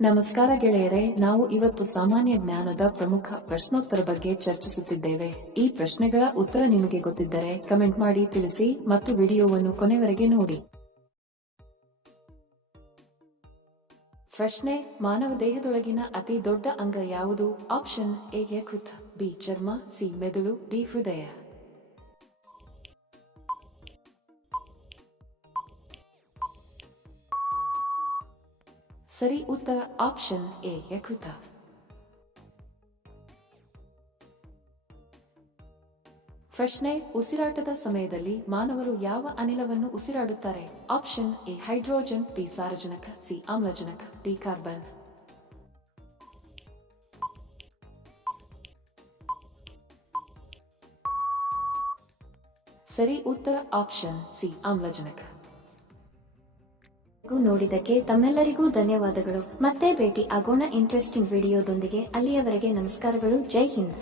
ನಮಸ್ಕಾರ ಗೆಳೆಯರೆ, ನಾವು ಇವತ್ತು ಸಾಮಾನ್ಯ ಜ್ಞಾನದ ಪ್ರಮುಖ ಪ್ರಶ್ನೋತ್ತರ ಬಗ್ಗೆ ಚರ್ಚಿಸುತ್ತಿದ್ದೇವೆ. ಈ ಪ್ರಶ್ನೆಗಳ ಉತ್ತರ ನಿಮಗೆ ಗೊತ್ತಿದ್ದರೆ ಕಮೆಂಟ್ ಮಾಡಿ ತಿಳಿಸಿ ಮತ್ತು ವಿಡಿಯೋವನ್ನು ಕೊನೆವರೆಗೆ ನೋಡಿ. ಪ್ರಶ್ನೆ: ಮಾನವ ದೇಹದೊಳಗಿನ ಅತಿ ದೊಡ್ಡ ಅಂಗ ಯಾವುದು? ಆಪ್ಷನ್ ಎ ಯಕೃತ್, ಬಿ ಚರ್ಮ, ಸಿ ಮೆದುಳು, ಡಿ ಹೃದಯ. ಸರಿ ಉತ್ತರ ಆಪ್ಷನ್ ಎ ಯಕೃತ. ಪ್ರಶ್ನೆ: ಉಸಿರಾಟದ ಸಮಯದಲ್ಲಿ ಮಾನವರು ಯಾವ ಅನಿಲವನ್ನು ಉಸಿರಾಡುತ್ತಾರೆ? ಆಪ್ಷನ್ ಎ ಹೈಡ್ರೋಜನ್, ಬಿ ಸಾರಜನಕ, ಸಿ ಆಮ್ಲಜನಕ, ಡಿ ಕಾರ್ಬನ್. ಸರಿ ಉತ್ತರ ಆಪ್ಷನ್ ಸಿ ಆಮ್ಲಜನಕ. ನೋಡಿದಕ್ಕೆ ತಮ್ಮೆಲ್ಲರಿಗೂ ಧನ್ಯವಾದಗಳು. ಮತ್ತೆ ಭೇಟಿ ಆಗೋಣ ಇಂಟ್ರೆಸ್ಟಿಂಗ್ ವಿಡಿಯೋದೊಂದಿಗೆ. ಅಲ್ಲಿಯವರೆಗೆ ನಮಸ್ಕಾರಗಳು. ಜೈ ಹಿಂದ್.